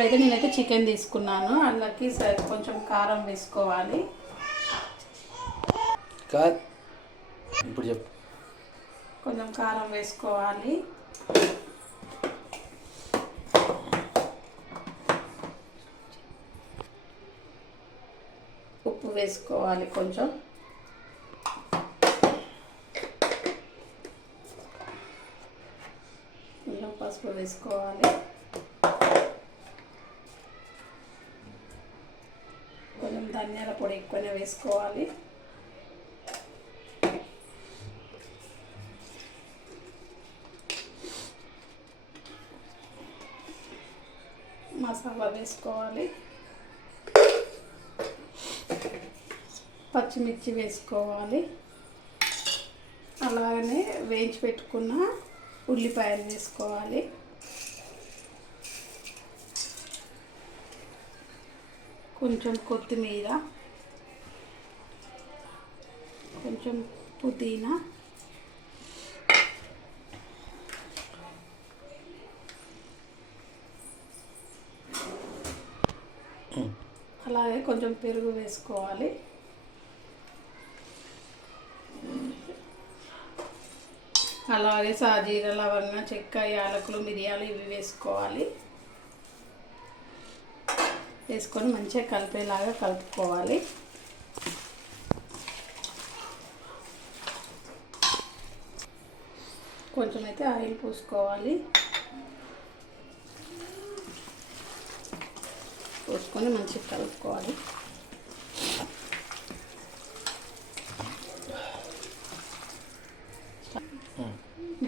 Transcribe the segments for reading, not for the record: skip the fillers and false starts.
ఇప్పుడైతే నేనైతే చికెన్ తీసుకున్నాను. అందులోకి కొంచెం కారం వేసుకోవాలి. ఇప్పుడు చెప్పు. కొంచెం కారం వేసుకోవాలి. ఉప్పు వేసుకోవాలి. కొంచెం పసుపు వేసుకోవాలి. కొంచెం ధనియాల పొడి ఎక్కువనే వేసుకోవాలి. మసాలా వేసుకోవాలి. పచ్చిమిర్చి వేసుకోవాలి. అలాగనే వేయించి పెట్టుకున్న ఉల్లిపాయలు వేసుకోవాలి. కొంచెం కొత్తిమీర, కొంచెం పుదీనా, అలాగే కొంచెం పెరుగు వేసుకోవాలి. అలాగే సాజీర, లవంగ, చెక్క, యాలకులు, మిరియాలు ఇవి వేసుకోవాలి. వేసుకొని మంచిగా కలిపేలాగా కలుపుకోవాలి. కొంచెం అయితే ఆయిల్ పూసుకోవాలి. పోసుకొని మంచిగా కలుపుకోవాలి.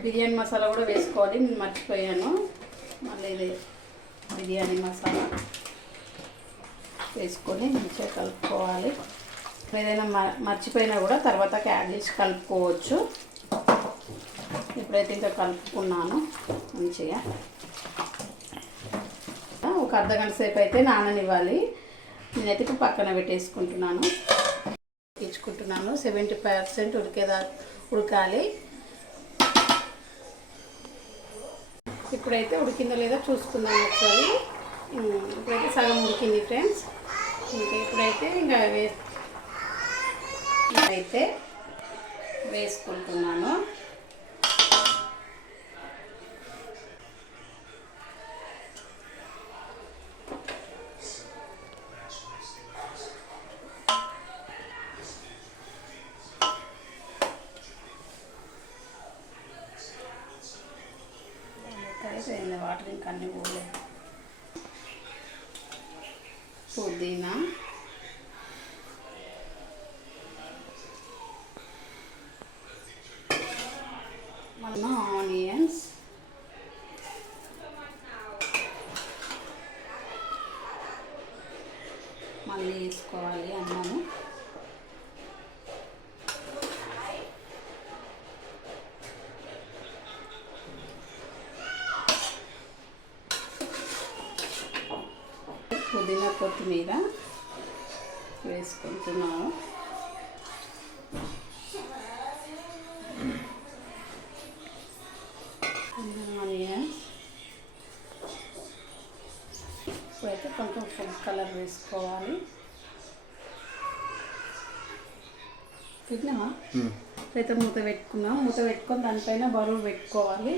బిర్యానీ మసాలా కూడా వేసుకోవాలి. నేను మర్చిపోయాను. మళ్ళీ ఇది బిర్యానీ మసాలా వేసుకొని మంచిగా కలుపుకోవాలి. ఏదైనా మర్చిపోయినా కూడా తర్వాత యాడ్ చేసి కలుపుకోవచ్చు. ఇప్పుడైతే ఇంకా కలుపుకున్నాను మంచిగా. ఒక అర్ధగంట సేపు అయితే నాననివ్వాలి. నేనైతే ఇప్పుడు పక్కన పెట్టేసుకుంటున్నాను. ఇచ్చుకుంటున్నాను. 70% ఉడకాలి. ఇప్పుడైతే ఉడికిందో లేదో చూసుకుందాం ఒకసారి. ఇప్పుడైతే సగం ఉడికింది ఫ్రెండ్స్. ఇంకా ఇప్పుడైతే ఇంకా వేసుకుంటున్నాను. వాటర్ ఇంకా అన్నీ పోలేదు. పుదీనా, మళ్ళీ ఆనియన్స్, మళ్ళీ వేసుకోవాలి అన్నము. పుదీనా, కొత్తిమీర వేసుకుంటున్నాను. ఆనియన్స్, ఇప్పుడైతే కొంచెం ఫుడ్ కలర్ వేసుకోవాలి. తిన్నామా? ఇప్పుడైతే మూత పెట్టుకున్నాం. మూత పెట్టుకొని దానిపైన బరువు పెట్టుకోవాలి.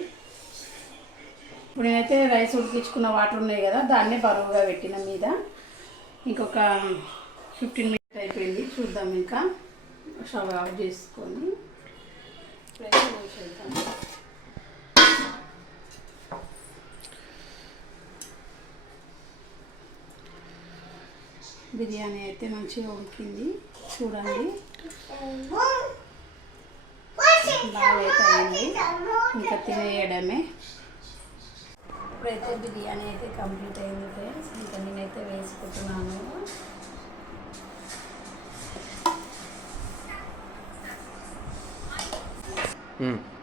ఇప్పుడు నేనైతే రైస్ ఉడికించుకున్న వాటర్ ఉన్నాయి కదా, దాన్నే బరువుగా పెట్టిన మీద. ఇంకొక 15 మినిట్స్ అయిపోయింది. చూద్దాం. ఇంకా స్టవ్ ఆఫ్ చేసుకొని ఇప్పుడైతే వేసేద్దాం. బిర్యానీ అయితే మంచిగా ఉడికింది. చూడండి, బాగా అయితే అయింది. ఇంకా తినేయడమే. ఇప్పుడైతే బిర్యానీ అయితే కంప్లీట్ అయింది ఫ్రెండ్స్. ఇంకా నేనైతే వేసుకుంటున్నాను.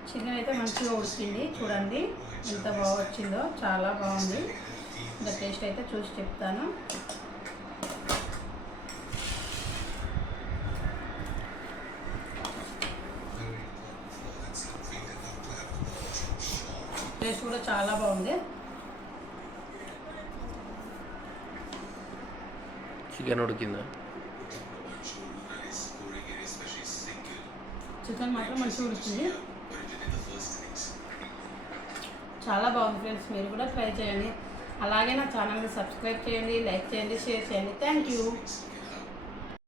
చికెన్ అయితే మంచిగా ఉడికింది. చూడండి ఎంత బాగా వచ్చిందో, చాలా బాగుంది. ఇంకా టేస్ట్ అయితే చూసి చెప్తాను. టేస్ట్ కూడా చాలా బాగుంది. చికెన్ ఉడికిందా? చికెన్ మాత్రం మంచిగా ఉడికింది, చాలా బాగుంది ఫ్రెండ్స్. మీరు కూడా ట్రై చేయండి. అలాగే నా ఛానల్ని సబ్స్క్రైబ్ చేయండి, లైక్ చేయండి, షేర్ చేయండి. Thank you.